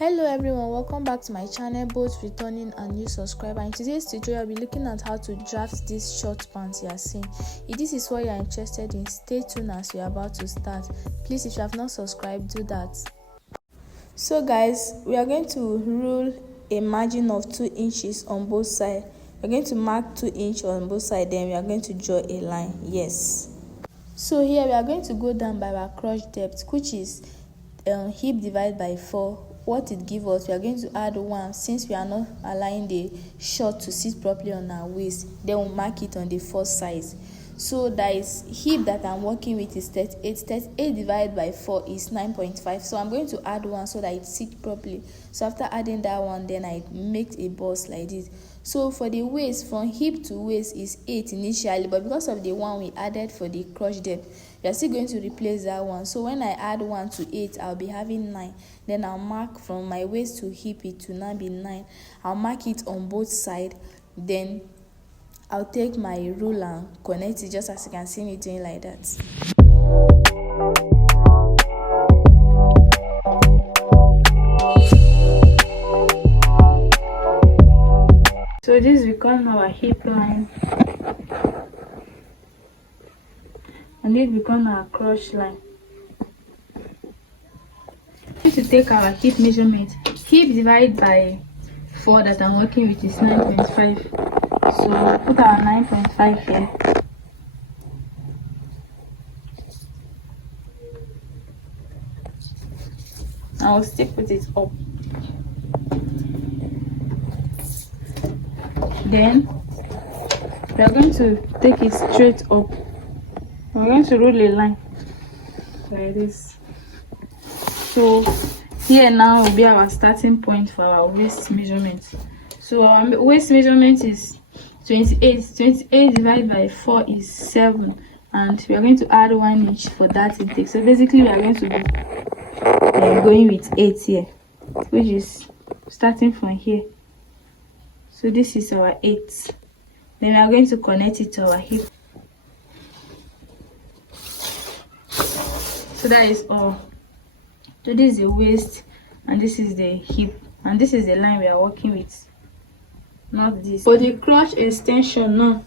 Hello everyone, welcome back to my channel, both returning and new subscriber. In today's tutorial, I'll be looking at how to draft this short pants you are seeing. If this is what you are interested in, stay tuned as we are about to start. Please, if you have not subscribed, do that. So guys, we are going to rule a margin of 2 inches on both sides. We're going to mark 2 inches on both sides, then we are going to draw a line. Yes. So here we are going to go down by our crotch depth, which is hip divided by 4. What it gives us, we are going to add 1 since we are not allowing the short to sit properly on our waist. Then we'll mark it on the first size. So that is hip that I'm working with is 38. 38 divided by 4 is 9.5. So I'm going to add 1 so that it sits properly. So after adding that one, then I make a bust like this. So for the waist, from hip to waist is 8 initially, but because of the 1 we added for the crotch depth, we are still going to replace that 1. So when I add 1 to 8, I'll be having 9. Then I'll mark from my waist to hip, it will now be 9. I'll mark it on both sides. Then I'll take my ruler and connect it just as you can see me doing like that. So this becomes our hip line, and this becomes our crotch line. We need to take our hip measurement. Hip divided by 4 that I'm working with is 9.5. So put our 9.5 here. I will still put it up. Then we are going to take it straight up. We are going to roll a line like this. So here now will be our starting point for our waist measurement. So our waist measurement is 28. 28 divided by 4 is 7, and we are going to add 1 inch for that intake. So basically we are going to be going with 8 here, which is starting from here. So this is our 8. Then we are going to connect it to our hip. So that is all. So this is the waist, and this is the hip, and this is the line we are working with, not this. For the crotch extension now,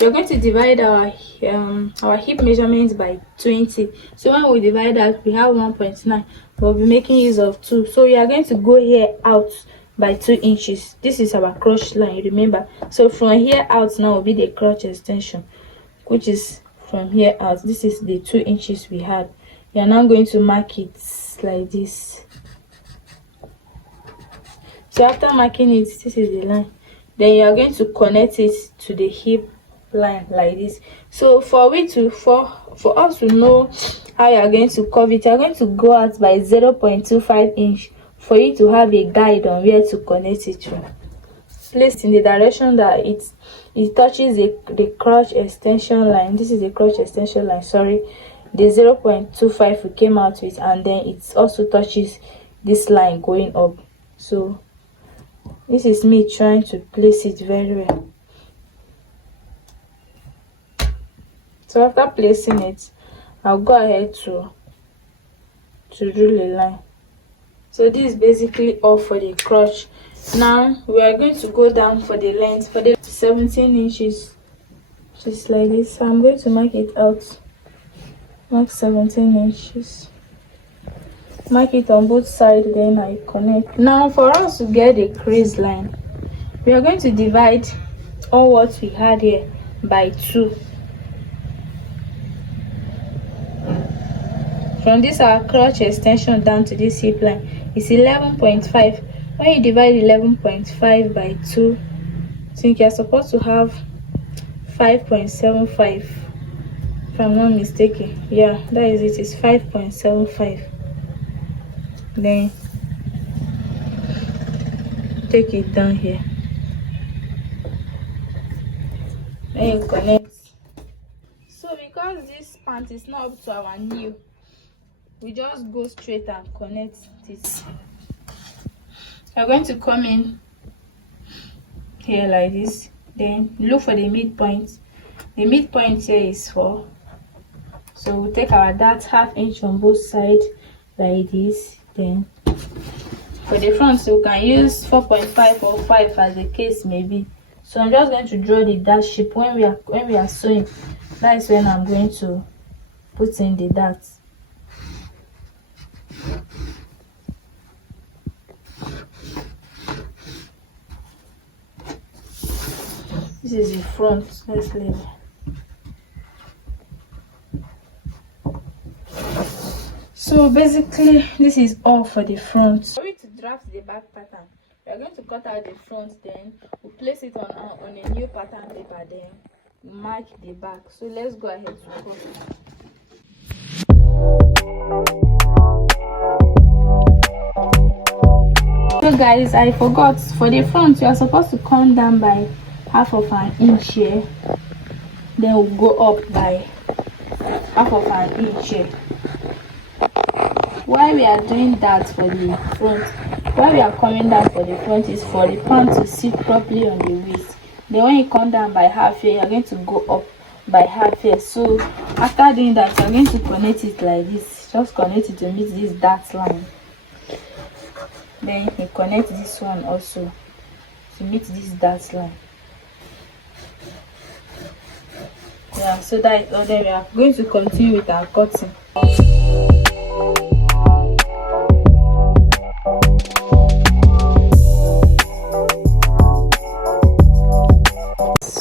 we are going to divide our hip measurement by 20. So when we divide that, we have 1.9, but we'll be making use of 2. So we are going to go here out by 2 inches. This is our crotch line, remember. So from here out now will be the crotch extension, which is from here out. This is the 2 inches we had. We are now going to mark it like this. So after marking it, this is the line. Then you are going to connect it to the hip line like this. So for us to know how you are going to curve it, you are going to go out by 0.25 inch for you to have a guide on where to connect it to. Placed in the direction that it touches the crotch extension line. This is the crotch extension line, sorry. The 0.25 we came out with, and then it also touches this line going up. So this is me trying to place it very well. So after placing it, I'll go ahead to draw a line. So this is basically all for the crotch. Now we are going to go down for the length, for the 17 inches, just like this. So I'm going to mark it out. Mark 17 inches. Mark it on both sides, then I connect. Now for us to get the crease line, we are going to divide all what we had here by 2. From this our crotch extension down to this hip line is 11.5. When you divide 11.5 by 2, I think you're supposed to have 5.75. if I'm not mistaken. Yeah, that is it. It's 5.75. Then take it down here. Then you connect. So because this pant is not up to our knee, we just go straight and connect it. We're going to come in here like this. Then look for the midpoint. The midpoint here is 4. So we'll take our dart 1/2 inch on both sides like this. Then For the front, you can use 4.5 or 5 as the case may be. So I'm just going to draw the dash shape when we are sewing. That is when I'm going to put in the darts. This is the front. Let's leave it. So basically, this is all for the front. For you to draft the back pattern, we are going to cut out the front, then we'll place it on a new pattern paper, then mark the back. So let's go ahead to cut. So guys, I forgot, for the front you are supposed to come down by half of an inch here, then we'll go up by half of an inch here. Why we are doing that for the front, why we are coming down for the front, is for the pant to sit properly on the waist. Then when you come down by half here, you're going to go up by half here. So after doing that, you're going to connect it like this. Just connect it to meet this dart line. Then you connect this one also to meet this dart line. Yeah, so that is all. Then we are going to continue with our cutting.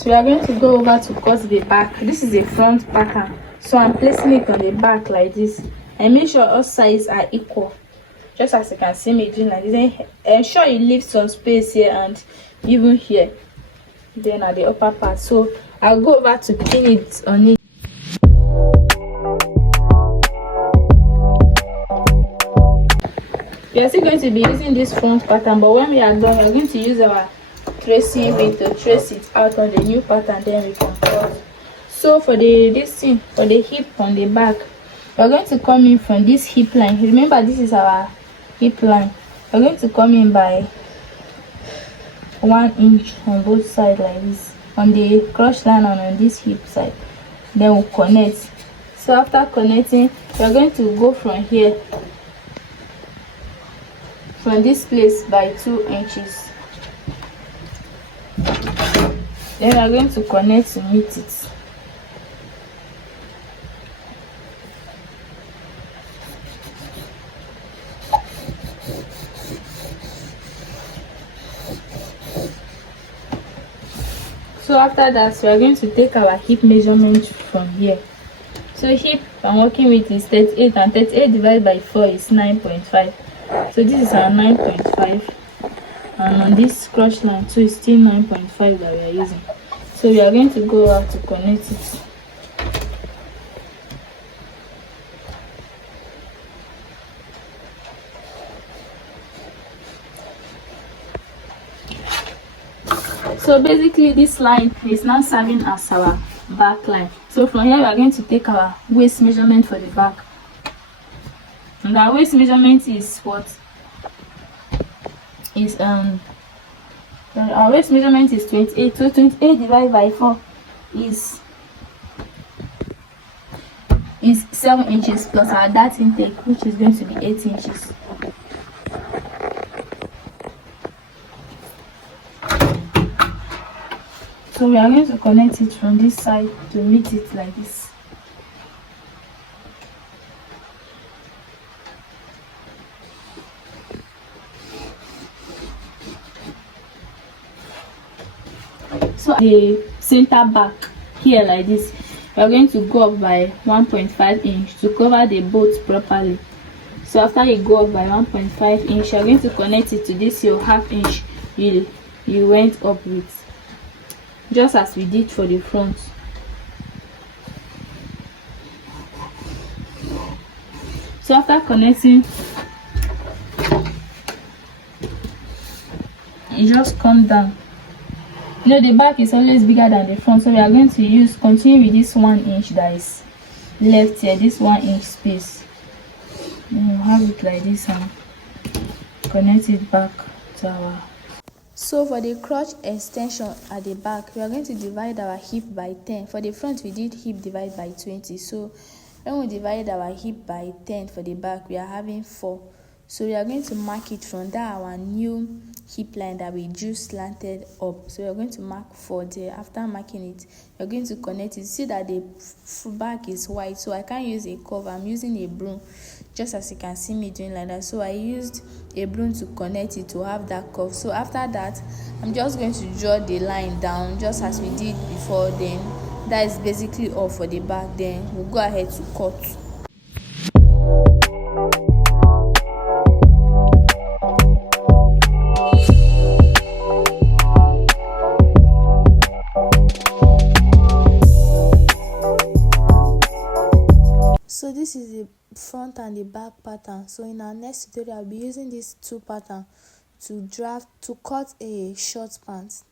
We are going to go over to cut the back. This is a front pattern, so I'm placing it on the back like this, and make sure all sides are equal, just as you can see me doing like this. Ensure you leave some space here and even here, then at the upper part. So I'll go over to pin it on it. We are still going to be using this front pattern, but when we are done, we are going to use our tracing wheel to trace it out on the new pattern, then we can cut. So for the hip on the back, we're going to come in from this hip line. Remember, this is our hip line. We're going to come in by 1 inch on both sides like this, on the crotch line and on this hip side. Then we'll connect. So after connecting, we're going to go from here, from this place, by 2 inches. Then we are going to connect to meet it. So after that, we are going to take our hip measurement from here. So hip I'm working with is 38, and 38 divided by 4 is 9.5. So this is our 9.5. And on this crotch line too is still 9.5 that we are using. So we are going to go out to connect it. So basically this line is now serving as our back line. So from here we are going to take our waist measurement for the back. And our waist measurement is what? Our waist measurement is 28. So 28 divided by 4 is 7 inches plus our dart intake, which is going to be 8 inches. So we are going to connect it from this side to meet it like this. So the center back here like this, we are going to go up by 1.5 inch to cover the bolt properly. So after you go up by 1.5 inch, you are going to connect it to this your half inch you went up with, just as we did for the front. So after connecting, you just come down. You know, the back is always bigger than the front, so we are going to continue with this 1 inch that is left here, this 1 inch space. Then we'll have it like this and connect it back to our. So for the crotch extension at the back, we are going to divide our hip by 10. For the front, we did hip divide by 20. So when we divide our hip by 10 for the back, we are having 4. So we are going to mark it from that our new hip line that we drew slanted up. So we are going to mark 4 there. After marking it, you're going to connect it. See that the back is white, so I can't use a curve. I'm using a broom, just as you can see me doing like that. So I used a broom to connect it to have that curve. So after that, I'm just going to draw the line down just as we did before. Then that is basically all for the back. Then we'll go ahead to cut. So this is the front and the back pattern. So in our next tutorial, I'll be using these two patterns to cut a short pants.